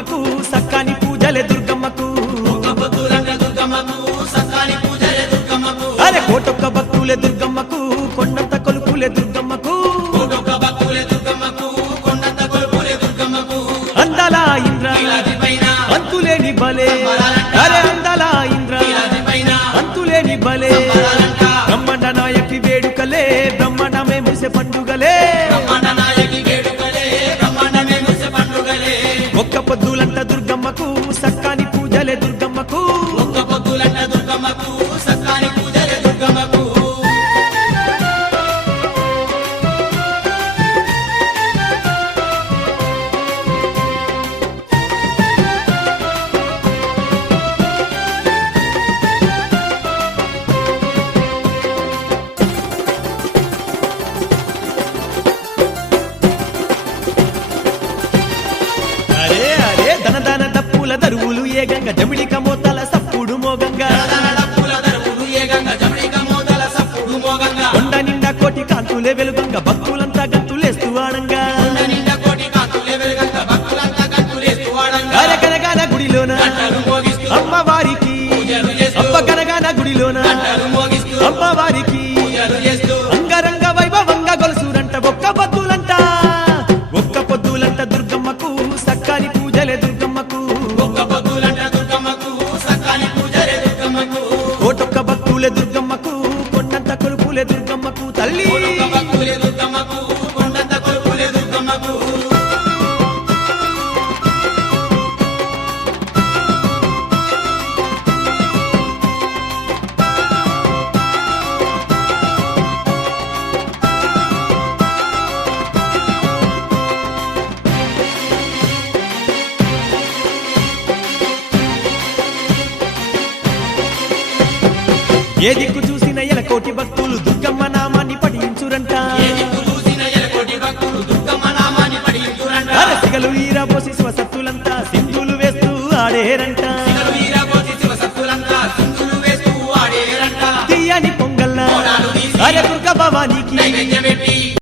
దుర్గమ్మకు సక్కాని పూజలే దుర్గమ్మకు అరే కోటొక్క భక్తులే దుర్గమ్మకు కొండంత కొలుపులే దుర్గమ్మకు అందాల ఇంద్ర అంతులేని బలే అరే అందాల ఇంద్ర అంతులేని బలే బ్రహ్మాండ నాయకి వేడుకలే బ్రహ్మాండమే ముసె పండుగలే ఒక్క పొద్దులంట దుర్గమ్మకు సక్కాని పూజలే దుర్గమ్మకు దరువులు ఏ గంగ జమిడిక మోతల సప్పుడు మోగంగా కొండ నిండా కోటి కాంతులే వెలుగంగా భక్తులంతా గంతులేస్తూ ఆడంగా కనగాన గుడిలోన అమ్మవారికి అమ్మ కనగాన గుడిలోన అమ్మవారికి అంగరంగ వైభవంగా గొలుసురంట ఒక్క పొద్దులంట దుర్గమ్మకు సక్కాని పూజలే దుర్గమ్మకు కోటొక్క భక్తులే దుర్గమ్మకు కొండంత కొలుపులే దుర్గమ్మకు తల్లి ఏ దిక్కు చూసిన ఎలకోటి భక్తులు దుర్గమ్మ నామాన్ని పఠించురంట అరసిగలు ఈరబోసి స్వసత్తులంతా సింధులు వేస్తూ ఆడేరంట తీయని పొంగల్లా అరే దుర్గ భవానికి